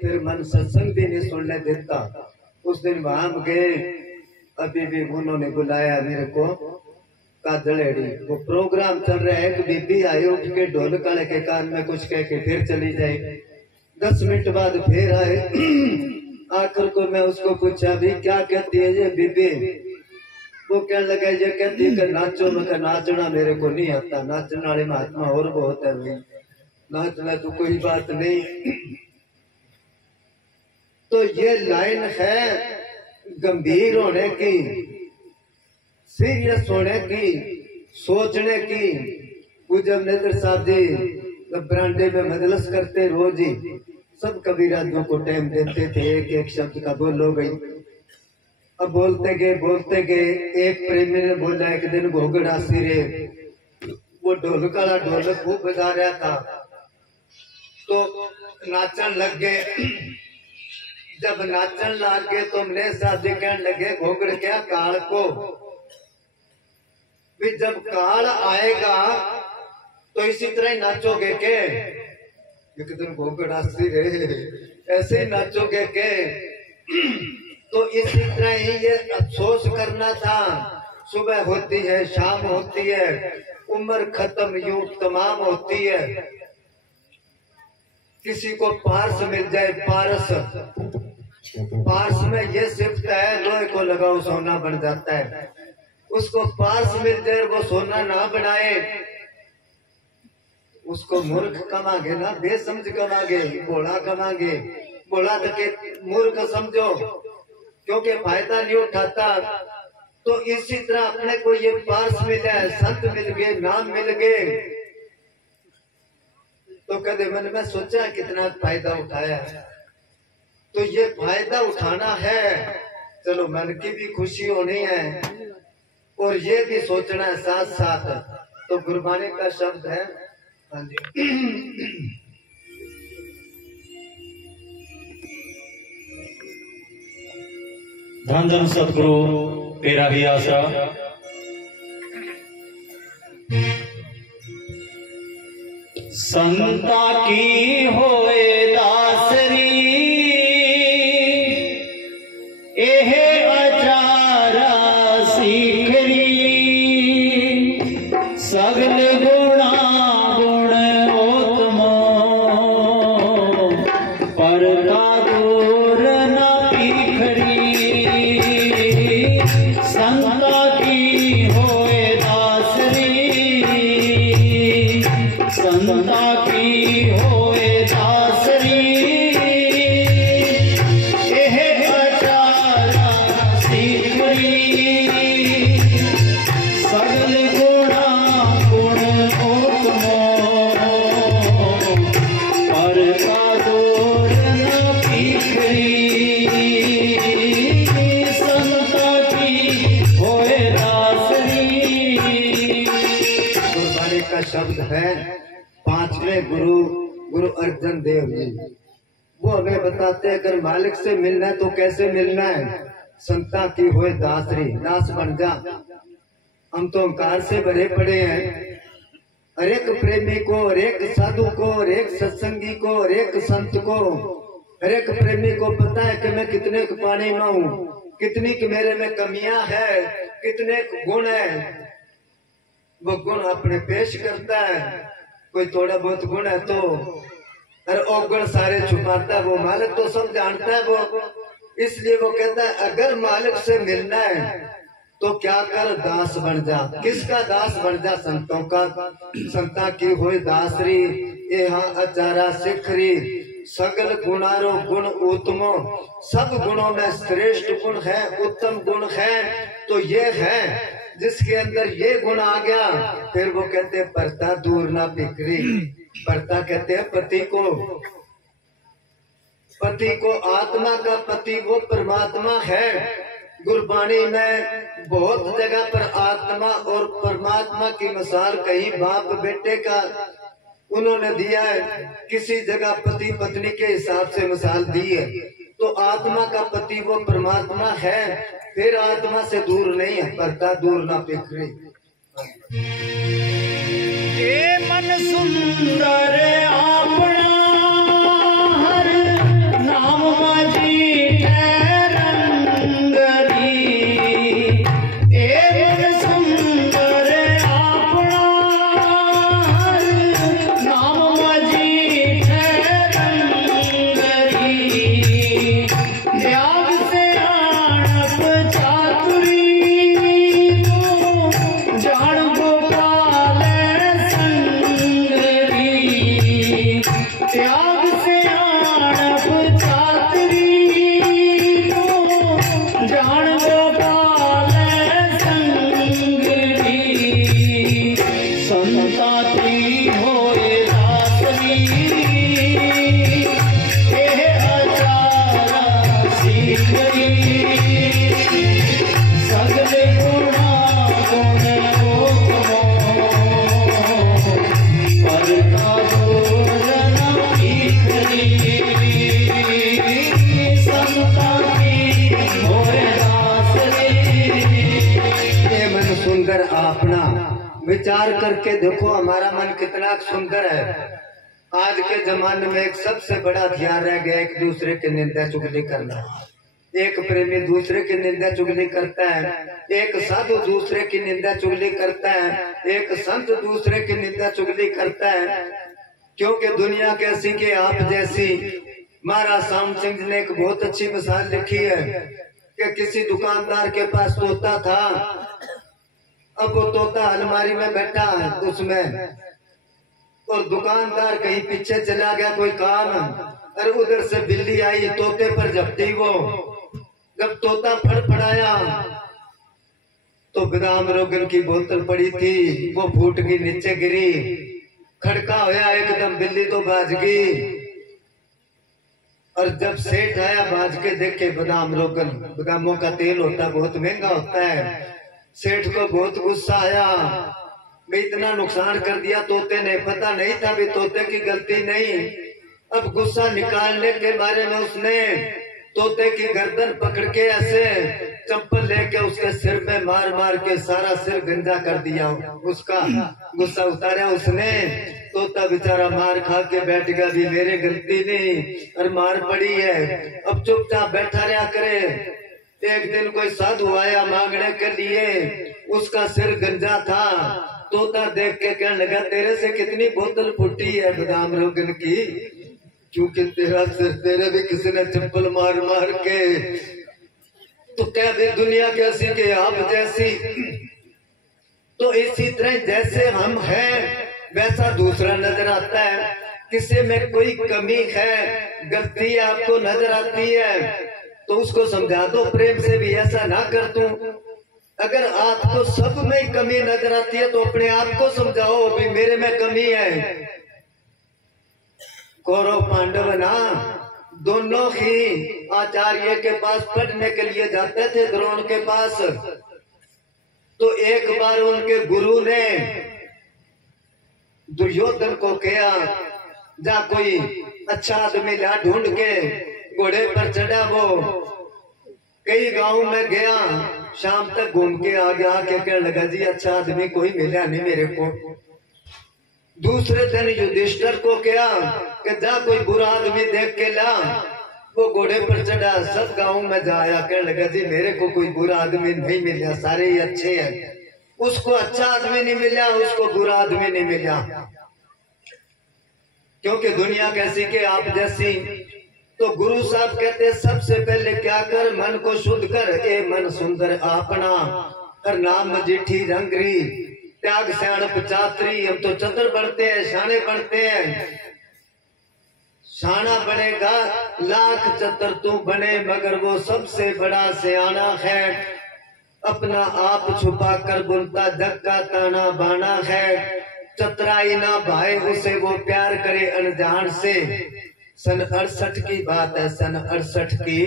फिर मन सत्संग भी नहीं सुनने देता। उस दिन वहां गए, अभी भी उन्होंने बुलाया मेरे को कादड़ेड़ी, वो प्रोग्राम चल रहा है। एक बीबी आई उठ के ढोल काले के कान में कुछ कह के फिर चली जाए। 10 मिनट बाद फिर आए। आखिर को मैं उसको पूछा भी क्या कहती है ये बीबी? वो कहने लगा ये कहती है कि नाचो। मैं नाचना मेरे को नहीं आता, नाचने वाले महात्मा और बहुत है भाई, नाचना तो कोई बात नहीं। तो ये लाइन है गंभीर होने की, सीरियस होने की, सोचने की। पूजन नेत्र साहब जी बरांडे में मजलिस करते रोज ही, सब कबीरादियों को टाइम देते थे, एक एक शब्द का बोलो गई। अब बोलते गए एक प्रेमी ने बोला एक दिन घोगड़ा सिरे, वो ढोल काला ढोल खूब बजा रहा था तो नाचन लग गए। जब नाचन लग गए तो हमने शादी कहने लगे घोगड़ क्या काल को भी जब काल आएगा तो इसी तरह ही नाचोगे के? एक दिन घोगड़ हंसी रहे, ऐसे ही नाचोगे के? तो इसी तरह ही ये अफसोस करना था। सुबह होती है, शाम होती है, उम्र खत्म यूं तमाम होती है। किसी को पारस मिल जाए, पारस में ये सिफ्त है लोहे को लगाओ सोना बन जाता है। उसको पास मिल जाए वो सोना ना बनाए, उसको मूर्ख कमागे ना, बेसमझ कमागे, भोला कमागे। भोला तो के मूर्ख समझो क्योंकि फायदा नहीं उठाता। तो इसी तरह अपने को ये पास मिला है, संत मिल गए, नाम मिल गए, तो कदे मन में सोचा कितना फायदा उठाया। तो ये फायदा उठाना है, चलो मन की भी खुशी होनी है और ये भी सोचना है साथ साथ। तो गुरबानी का शब्द है, हाँ जी, धन धन सतगुरु तेरा भी आसरा। संता की होए दासरी एह अचारा सीखरी, सगल गुणा गुण उत्तमो पर का दूर न पीखरी। संता की होए दासरी, संता की होए दासरी एह अचारा सीखरी, सगल गुणा गुण उत्तमो पर का दूर न पीखरी। संता की होए दासरी। गुरबानी का शब्द है 5वें गुरु गुरु अर्जन देव जी। वो हमें बताते हैं अगर मालिक से मिलना है तो कैसे मिलना है। संता की होए दासरी, दास बन जा। हम तो अहंकार से भरे पड़े हैं। हर एक प्रेमी को, हर एक साधु को, हर एक सत्संगी को, हर एक संत को, हर एक प्रेमी को पता है कि मैं कितने पानी में हूँ, कितनी की मेरे में कमियां है, कितने गुण है। वो गुण अपने पेश करता है। कोई थोड़ा बहुत गुण है तो अरे अवगुण सारे छुपाता है। वो मालिक तो सब जानता है वो, इसलिए वो कहता है अगर मालिक से मिलना है तो क्या कर, दास बन जा। किसका दास बन जा? संतों का। संता की हुई दासरी यहाँ अचारा सिखरी, सगल गुणारो गुण उत्तमो। सब गुणों में श्रेष्ठ गुण है, उत्तम गुण है तो ये है जिसके अंदर ये गुण आ गया। फिर वो कहते हैं परता दूर ना बिक्री। परता कहते हैं पति को, पति को, आत्मा का पति वो परमात्मा है। गुरबाणी में बहुत जगह पर आत्मा और परमात्मा की मिसाल कहीं बाप बेटे का उन्होंने दिया है, किसी जगह पति पत्नी के हिसाब से मिसाल दी है। तो आत्मा का पति वो परमात्मा है, फिर आत्मा से दूर नहीं है। परता दूर ना बिखरे। मन सुंदर अपना हर अपना विचार करके देखो हमारा मन कितना सुंदर है। आज के जमाने में एक सबसे बड़ा हथियार रह गया एक दूसरे की निंदा चुगली करना। एक प्रेमी दूसरे की निंदा चुगली करता है, एक साधु दूसरे की निंदा चुगली करता है, एक संत दूसरे की निंदा चुगली करता है। क्योंकि दुनिया कैसी के आप जैसी। महाराज श्याम सिंह जी ने एक बहुत अच्छी मिसाल लिखी है कि किसी दुकानदार के पास तोता था। अब वो तोता अलमारी में बैठा है उसमें, और दुकानदार कहीं पीछे चला गया कोई काम, और उधर से बिल्ली आई तोते पर झपटी। वो जब तोता फड़फड़ाया तो बादाम रोगन की बोतल पड़ी थी, वो फूट गई, नीचे गिरी, खड़का होया एकदम, बिल्ली तो भाज गई। और जब सेठ आया भाज के देखे बादाम रोगन, बादामों का तेल होता बहुत महंगा होता है। सेठ को बहुत गुस्सा आया, मैं इतना नुकसान कर दिया तोते ने, पता नहीं था भी तोते की गलती नहीं। अब गुस्सा निकालने के बारे में उसने तोते की गर्दन पकड़ के ऐसे चप्पल लेके उसके सिर में मार मार के सारा सिर गंजा कर दिया। उसका गुस्सा उतारा उसने। तोता बेचारा मार खा के बैठ गया, भी मेरे गलती नहीं और मार पड़ी है, अब चुपचाप बैठा रहा करे। एक दिन कोई साधु आया मांगने के लिए, उसका सिर गंजा था। तोता देख के कहने लगा, तेरे से कितनी बोतल फूटी है बादाम रोगन की, क्योंकि तेरा सिर, तेरे भी किसी ने चप्पल मार मार के। तो क्या भी दुनिया कैसी के आप जैसी। तो इसी तरह जैसे हम हैं वैसा दूसरा नजर आता है। किसी में कोई कमी है, गलती आपको नजर आती है तो उसको समझा दो प्रेम से भी, ऐसा ना कर तू। अगर आपको सब में कमी नजर आती है तो अपने आप को समझाओ भी मेरे में कमी है। कौरव पांडव ना दोनों ही आचार्य के पास पढ़ने के लिए जाते थे, द्रोण के पास। तो एक बार उनके गुरु ने दुर्योधन को कहा, जा कोई अच्छा आदमी ला ढूंढ के, घोड़े पर चढ़ा। वो कई गांव में गया, शाम तक घूम के आ गया, के कहने लगा जी अच्छा आदमी कोई मिला नहीं मेरे को। दूसरे दिन युधिष्ठिर को कहा कि जा कोई बुरा आदमी देख के ला। वो घोड़े पर चढ़ा, सब गांव में जाया, कहने लगा जी मेरे को कोई बुरा आदमी नहीं मिला, सारे ही अच्छे हैं। उसको अच्छा आदमी नहीं मिला, उसको बुरा आदमी नहीं मिला। क्योंकि दुनिया कैसी के आप जैसी। तो गुरु साहब कहते सबसे पहले क्या कर, मन को शुद्ध कर। ए मन सुंदर आपना, हर नाम मजीठी रंगरी, त्याग सियाणप चातरी। हम तो चतुर बनते हैं, शाणे बनते हैं। शाना बनेगा लाख चतुर तू बने, मगर वो सबसे बड़ा सियाना है। अपना आप छुपा कर बोलता जग का ताना बाना है। चतुराई ना भाई उसे वो प्यार करे अनजान से। सन 68 की बात है, सन 68 की।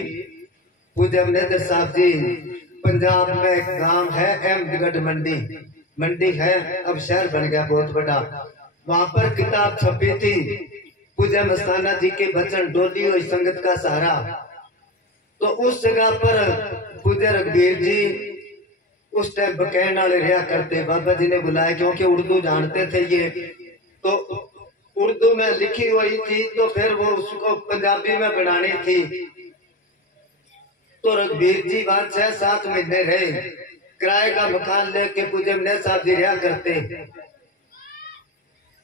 पूज्य अमरिंदर साहब जी, पंजाब में एक गांव है अहमदगढ़ मंडी है, अब शहर बन गया बहुत बड़ा। वहां पर किताब छपी थी, पूज्य मस्ताना जी के बचन, डोली हुई संगत का सहारा। तो उस जगह पर पूज्य रघुवीर जी उस टाइम बकैन वाले रहा करते, बाबा जी ने बुलाया क्योंकि उर्दू जानते थे ये। तो उर्दू में लिखी हुई थी, तो फिर वो उसको पंजाबी में बनानी थी। तो रघुवीर जी वहां 6-7 महीने रहे, किराए का मकान लेके पूज्य मने साहब जी रहा करते।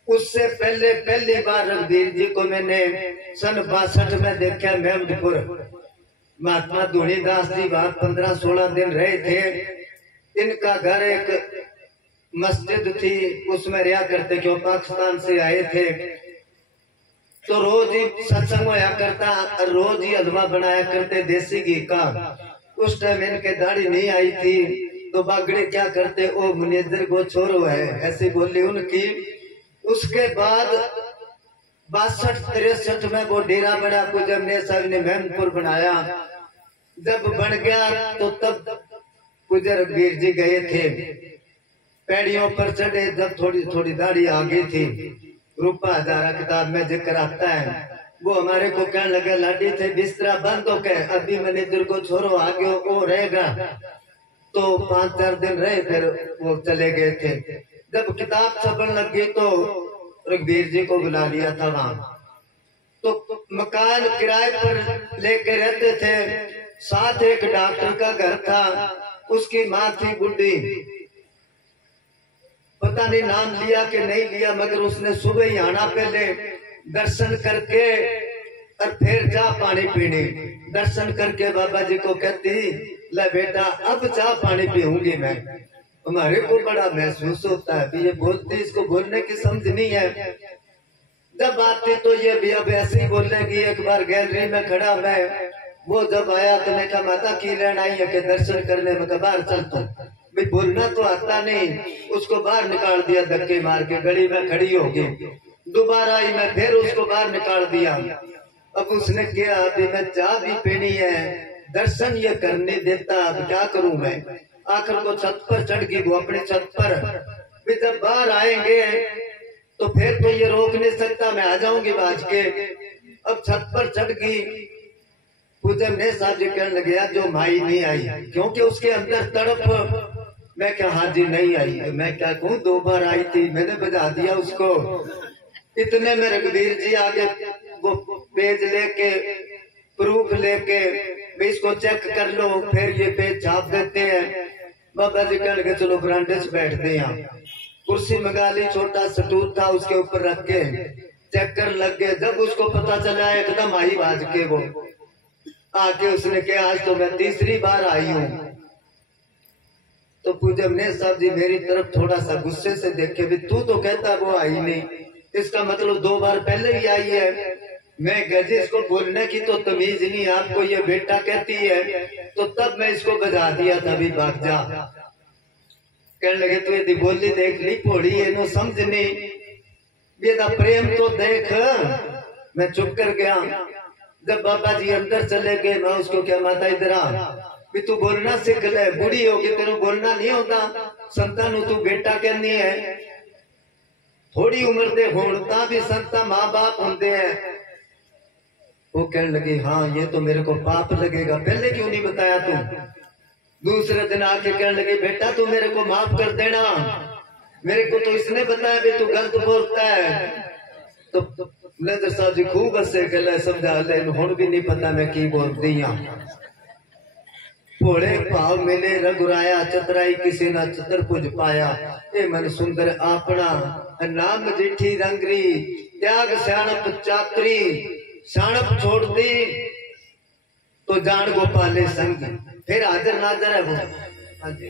उससे पहले पहली बार रघुवीर जी को मैंने सन 62 में देखा मेहमदपुर। महात्मा धूणीदास जी वहां 15-16 दिन रहे थे। इनका घर एक मस्जिद थी, उसमें रहा करते, क्यों पाकिस्तान से आए थे। तो रोज ही सत्संग होया करता, रोज ही हलवा बनाया करते देसी घी का। उस टाइम इनके दाढ़ी नहीं आई थी, तो बागड़े क्या करते, ओ मुनेजर को छोरो है, ऐसी बोली उनकी। उसके बाद 62-63 में वो डेरा बना, पूज्य अमने साहब ने मेहमदपुर बनाया। जब बन गया तो तब पूज्य रघुवीर जी गए थे, पैड़ियों पर चढ़े, जब थोड़ी थोड़ी दाढ़ी आ गई थी। रूपा हजारा किताब में जिक्र आता है। वो हमारे को कहने लगे, लाडी थे बिस्तरा बंद हो गए, अभी मैनेजर को छोरो आ गयो, वो रहेगा। तो 5-4 दिन रहे, फिर वो चले गए थे। जब किताब छपन लग गई तो रघुवीर जी को बुला लिया था वहां। तो मकान किराए पर लेके रहते थे, साथ एक डॉक्टर का घर था, उसकी माँ थी बुढ़ी, पता नहीं नाम लिया कि नहीं लिया, मगर उसने सुबह ही आना, पहले दर्शन करके और फिर चाह पानी पीनी। दर्शन करके बाबा जी को कहती, ले बेटा अब चाह पानी पीऊंगी मैं। हमारे को बड़ा महसूस होता है कि ये बोलती, इसको बोलने की समझ नहीं है। जब आती तो ये भी अब ऐसे ही बोलेगी। एक बार गैलरी में खड़ा मैं, वो जब आया तो मैं कहा माता की लेन आई है कि दर्शन करने में, बाहर चलता भाई, बोलना तो आता नहीं। उसको बाहर निकाल दिया धक्के मार के, गली में खड़ी होगी। दोबारा आई मैं, फिर उसको बाहर निकाल दिया। अब उसने किया, अभी मैं चाह भी पीनी है, दर्शन ये करने देता, अब क्या करूं मैं। आखिर को छत पर चढ़ गई वो, अपनी छत पर। भी जब बाहर आएंगे तो फिर तो ये रोक नहीं सकता, मैं आ जाऊंगी बाज के। अब छत पर चढ़ गई। पूजन ने साहब जी कहने लगे, जो माई नहीं आई, क्योंकि उसके अंदर तड़प। मैं क्या, हाँ जी नहीं आई। मैं क्या कहूँ, 2 बार आई थी, मैंने बजा दिया उसको। इतने में रघुवीर जी आगे वो पेज लेके, प्रूफ लेके, इसको चेक कर लो, फिर ये पेज छाप देते हैं। बाबा जी कहने लगे चलो बरामदे से बैठते हैं। कुर्सी मंगा ली, छोटा सटूर था, उसके ऊपर रख के चेक कर लग गए। जब उसको पता चला एकदम आई बाज के वो आके, उसने कहा आज तो मैं 3री बार आई हूँ। तो पूजन ने साहब जी मेरी तरफ थोड़ा सा गुस्से से देखे, भी तू तो कहता वो आई नहीं, इसका मतलब 2 बार पहले ही आई है। मैं गजे इसको बोलने की तो तमीज नहीं, आपको ये बेटा कहती है। तो तब मैं इसको बजा दिया था, भी भाग जा। कहने लगे तू यदि बोली देख ली पोड़ी, इनो समझ नहीं, बेटा प्रेम तो देख। मैं चुप कर गया। जब बाबा जी अंदर चले गए, मैं उसको क्या, माता इधर आ, भी तू बोलना सीख ले, बूढ़ी होगी तेरे बोलना नहीं होता। संतान तू बेटा कहनी है, थोड़ी उम्र दे होता भी संता माँ बाप होते हैं। वो कहने लगी हाँ ये तो मेरे को पाप लगेगा, पहले क्यों नहीं बताया तू। दूसरे दिन आके कहने लगे बेटा तू मेरे को माफ कर देना, मेरे को तो इसने बताया भी तू गलत बोलता है। तो नजर साहब जी खूब हंसे, गले समझा ले, हुण भी नहीं पता मैं की बोल दी हाँ। भोले भाव मिले रघुराया, चतराई किसी ना चतर पुज पाया। ए मन सुंदर आपना, नाम जिठी रंगरी, त्याग सियाणप चातरी। सियाणप छोड़ दी तो जान गोपाले संग, फिर हाजिर नाजर है वो। हाँ जी।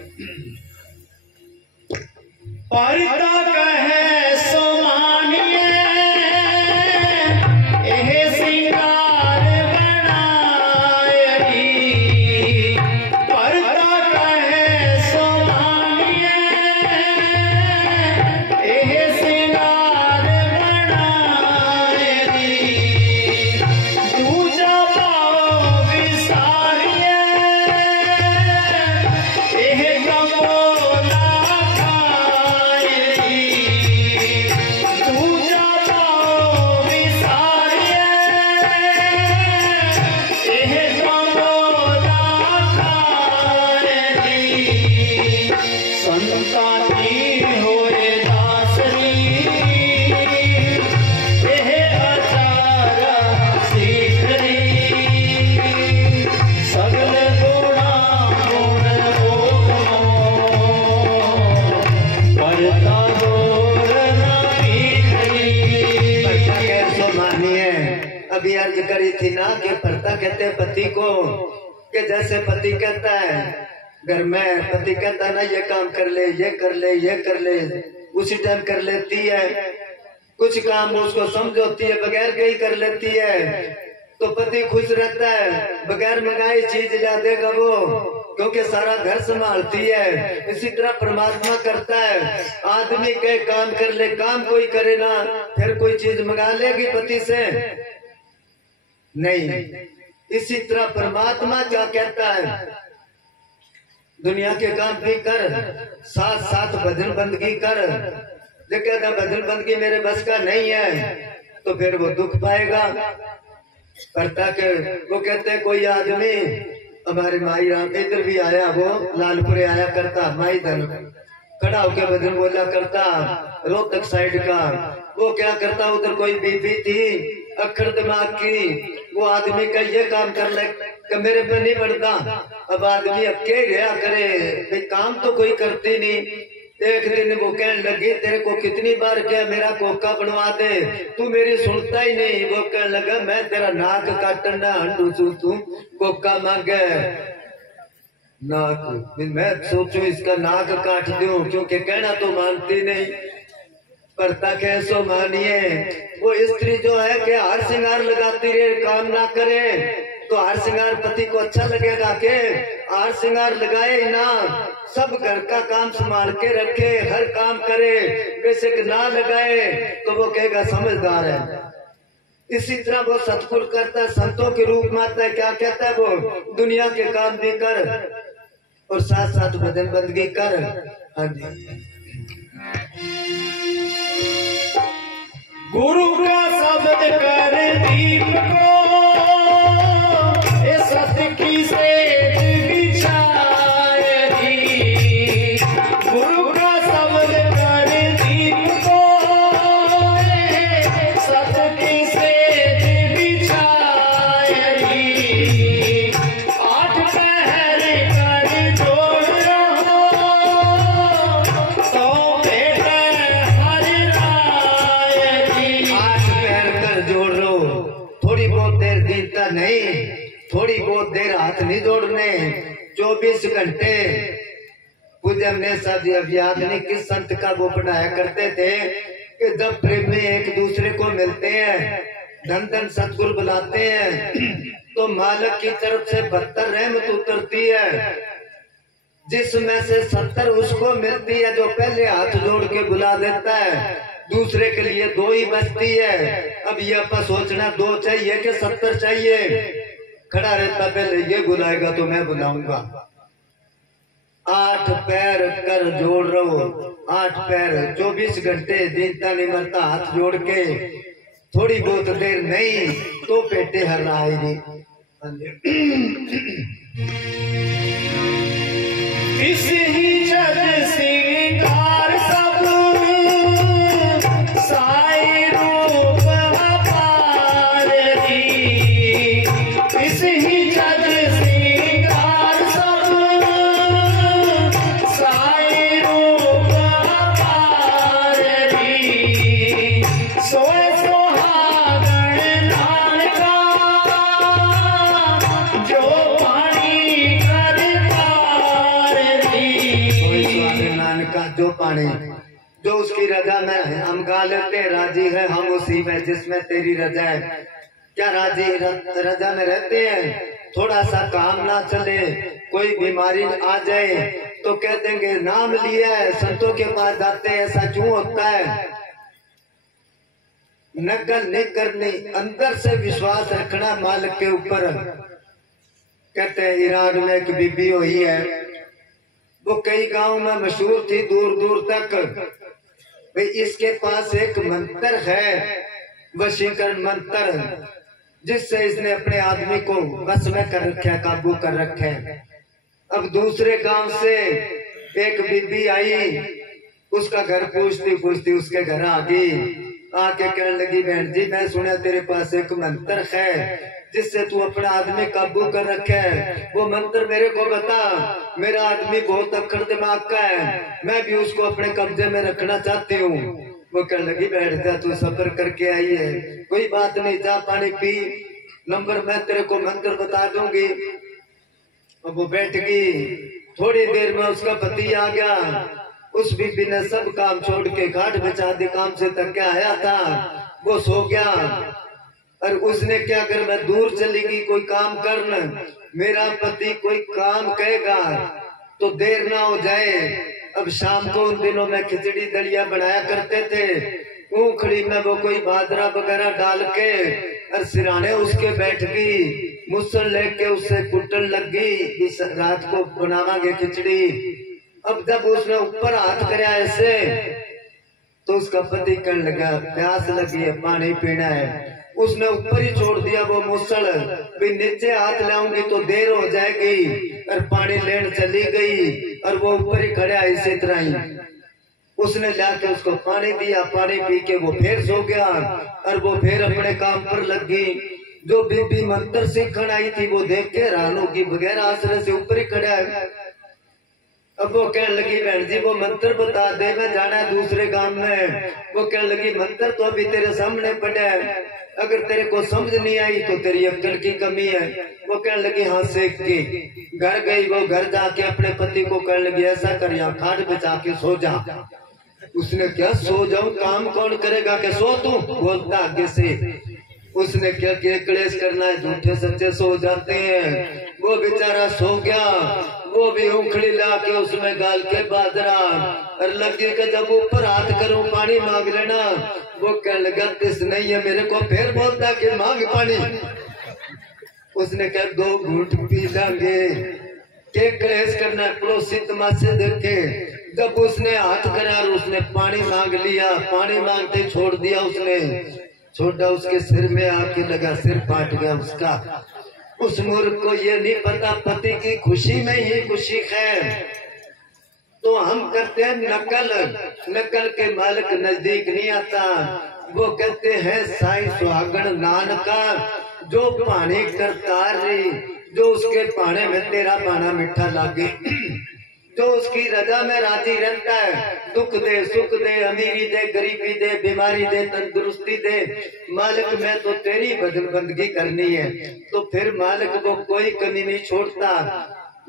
परता कहे सो मानिए, एह सिंगार बनाए। परता कहे सो मानिए, एह सिंगार बनाए। दूजा पाओ विसारिए, एह कमोला अभी अर्ज करी थी ना कि परता कहते हैं पति को, कि जैसे पति कहता है घर में, पति कहता है ना ये काम कर ले, ये कर ले, ये कर ले, उसी टाइम कर लेती है। कुछ काम उसको समझ होती है, बगैर के ही कर लेती है, तो पति खुश रहता है। बगैर मंगाई चीज ला देगा वो, क्योंकि सारा घर संभालती है। इसी तरह परमात्मा करता है, आदमी के काम कर ले, काम कोई करे ना, फिर कोई चीज मंगा लेगी पति से नहीं। इसी तरह परमात्मा क्या कहता है, दुनिया के काम भी कर, साथ साथ भजन बंदगी कर। जो कहता भजन बंदगी मेरे बस का नहीं है, तो फिर वो दुख पाएगा। करता के वो कहते हैं कोई आदमी हमारे माई राम इधर भी आया, वो लालपुरे आया करता, माई धन खड़ा होकर भजन बोला करता, रोहतक साइड का। वो क्या करता, उधर कोई बीबी थी अखड़ दिमाग की, वो आदमी का ये काम कर ले कि मेरे पे नहीं बढ़ता। अब आदमी अकेले गया करे, भाई काम तो कोई करती नहीं। एक दिन वो कहने लगी, तेरे को कितनी बार क्या मेरा कोका बनवा दे, तू मेरी सुनता ही नहीं। वो कहने लगा, मैं तेरा नाक काटना हंडू चू, तू कोका मांगे नाक। मैं सोचू इसका नाक काट दूं, क्योंकि कहना तो मानती नहीं, करता कैसो मानिए। वो स्त्री जो है कि हार श्रृंगार लगाती रहे, काम ना करे तो हार श्रृंगार पति को अच्छा लगेगा के हार श्रृंगार लगाए ही ना, सब घर का काम संभाल के रखे, हर काम करे, बेशक ना लगाए तो वो कहेगा समझदार है। इसी तरह वो सतपुर करता, संतों के रूप में आता है। क्या कहता है वो, दुनिया के काम भी कर और साथ साथ भजन बंदगी कर। हाँ जी, गुरु का शब्द कर दीप को, ये सत्य की सेज बिछाए दी। गुरु का शब्द कर दीप को, ये सत्य की सेज बिछाए दी। 8 पहर कर जोड़ रहो तो बेटे हर राय दी। 8 पैर कर जोड़ रो, थोड़ी बहुत देर दीनता नहीं, थोड़ी बहुत देर हाथ नहीं जोड़ने। 24 घंटे पूजन ने शादी अभियान किस संत का वो बनाया करते थे कि जब प्रेमी एक दूसरे को मिलते हैं, धन धन सतगुरु बुलाते हैं, तो मालिक की तरफ से 72 रहमत उतरती है, जिसमें से 70 उसको मिलती है जो पहले हाथ जोड़ के बुला देता है, दूसरे के लिए 2 ही बचती है। अब ये आपका सोचना 2 चाहिए कि 70 चाहिए। खड़ा रहता, पहले ये बुलाएगा तो मैं बुलाऊंगा। 8 पैर कर जोड़ रहो, 8 पैर 24 घंटे दीनता नहीं मरता, हाथ जोड़ के थोड़ी बहुत देर नहीं तो पेटे हर आएगी। इस ही जग श्रृंगार सब साई रूप अपार दी। इस ही जग श्रृंगार सब साई रूप अपार दी। सोए सुहागण नाल का जो पानी कर पार दी। का जो पानी जो उसकी रजा में है, हम गा लेते हैं, राजी है हम उसी में जिसमें तेरी रजा है। क्या राजी रजा में रहते हैं? थोड़ा सा काम ना चले, कोई बीमारी आ जाए तो कह देंगे नाम लिया है, संतों के पास जाते हैं, ऐसा क्यों होता है? नकल नहीं करनी, अंदर से विश्वास रखना मालिक के ऊपर। कहते हैं ईरान में एक बीबी हुई है, वो कई गांव में मशहूर थी, दूर दूर तक। भाई इसके पास एक मंत्र है, वशीकरण मंत्र, जिससे इसने अपने आदमी को बस में कर रखा है, काबू कर रखा है। अब दूसरे गांव से एक बीबी आई, उसका घर पूछती पूछती उसके घर आ गई, आके कहने लगी बहन जी मैं सुना तेरे पास एक मंत्र है जिससे तू अपना आदमी काबू कर रखे है, वो मंत्र मेरे को बता, मेरा आदमी बहुत अक्खड़ दिमाग का है, मैं भी उसको अपने कब्जे में रखना चाहती हूँ। वो कहने लगी बैठ जा, तू सफर करके आई है, कोई बात नहीं, जा पानी पी, नंबर मैं तेरे को मंत्र बता दूंगी। अब वो बैठ गई, थोड़ी देर में उसका पति आ गया। उस बीबी ने सब काम छोड़ के घाट बिछा दी, काम से थक के आया था, वो सो गया। और उसने क्या कर, मैं दूर चली गई कोई काम करने, मेरा पति कोई काम कहेगा तो देर ना हो जाए। अब शाम को उन दिनों में खिचड़ी दलिया बनाया करते थे, ऊखड़ी में वो कोई बाजरा वगैरह डाल के और सिराने उसके बैठ गई, मुसल लेके उससे कुटन लग गई, इस रात को बनावांगे खिचड़ी। अब जब उसने ऊपर हाथ कराया ऐसे, तो उसका पति कहने लगा प्यास लगी है, पानी पीना है। उसने ऊपर ही छोड़ दिया वो मुसल, भी नीचे हाथ लाऊंगी तो देर हो जाएगी, और पानी लेन चली गई और वो ऊपर ही खड़ा इसी तरह ही। उसने जाके उसको पानी दिया, पानी पी के वो फिर सो गया और वो फिर अपने काम पर लग गई। जो बीबी मंत्र सीखने आई थी वो देख के रानू की बगैर आश्रय से ऊपर ही खड़ा है। अब वो कहने लगी बहन जी वो मंत्र बता दे, मैं जाना है दूसरे गांव में। वो कहने लगी मंत्र तो अभी तेरे सामने पड़ा है, अगर तेरे को समझ नहीं आई तो तेरी अक्ल की कमी है। वो कहने लगी हाँ सीख के। घर गई, वो घर जाके अपने पति को कहने लगी ऐसा कर यहाँ खाट बचा के सो जा। उसने क्या सो जाऊं, काम कौन करेगा, के सो तू, बोलता आगे से। उसने क्या किया, क्लेश करना है, झूठे सच्चे सो जाते हैं। वो बेचारा सो गया, वो भी उंगली ला के उसमें गाल के बाजरा और लगी के जब ऊपर हाथ करूं पानी मांग लेना। वो कहने लगा तिस नहीं है मेरे को, फिर बोलता कि मांग पानी। उसने कहा 2 घूंट पी लेंगे, के क्लेश करना है, पड़ोसी तमाशे देखे। जब उसने हाथ करा और उसने पानी मांग लिया, पानी मांगते छोड़ दिया, उसने छोटा उसके सिर में आके लगा, सिर फाट गया उसका। उस मूर्ख को ये नहीं पता पति की खुशी में ही खुशी है। तो हम करते हैं नकल, नकल के मालिक नजदीक नहीं आता। वो कहते हैं साई सुहागण नान का, जो पानी करता रे, जो उसके पाने में तेरा पाना मीठा लागे, जो उसकी रजा में राजी रहता है। दुख दे सुख दे, अमीरी दे गरीबी दे, बीमारी दे तंदुरुस्ती दे, मालिक मैं तो तेरी भजन बंदगी करनी है। तो फिर मालिक वो कोई कमी नहीं छोड़ता।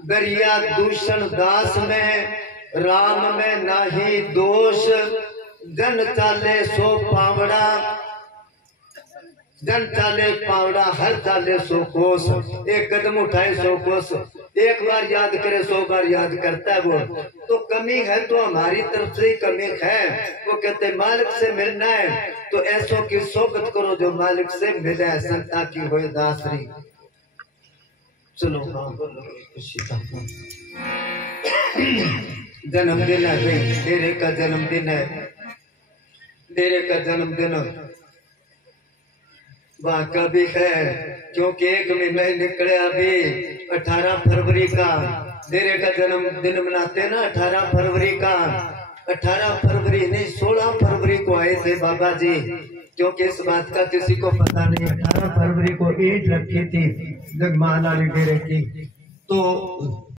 दरिया दूषण दास में, राम में नाही दोष, जन चाले सो पावड़ा, जन चाले पावड़ा, हर चाले 100 कोस। एक कदम उठाए 100 कोस, एक बार याद करे 100 बार याद करता है। वो तो कमी है तो हमारी तरफ से ही कमी है। वो कहते मालिक से मिलना है तो ऐसो की सोबत करो जो मालिक से मिले, संता की होए दासरी। चलो हाँ जन्मदिन है भाई, डेरे का जन्मदिन है, डेरे का जन्मदिन वहाँ का भी है, क्योंकि 1 महीना ही निकले अभी। 18 फरवरी का डेरे का जन्मदिन मनाते ना, 18 फरवरी का। 18 फरवरी नहीं 16 फरवरी को आए थे बाबा जी, क्योंकि इस बात का किसी को पता नहीं। 18 फरवरी को ईद रखी थी जगमान वाली डेरे की। तो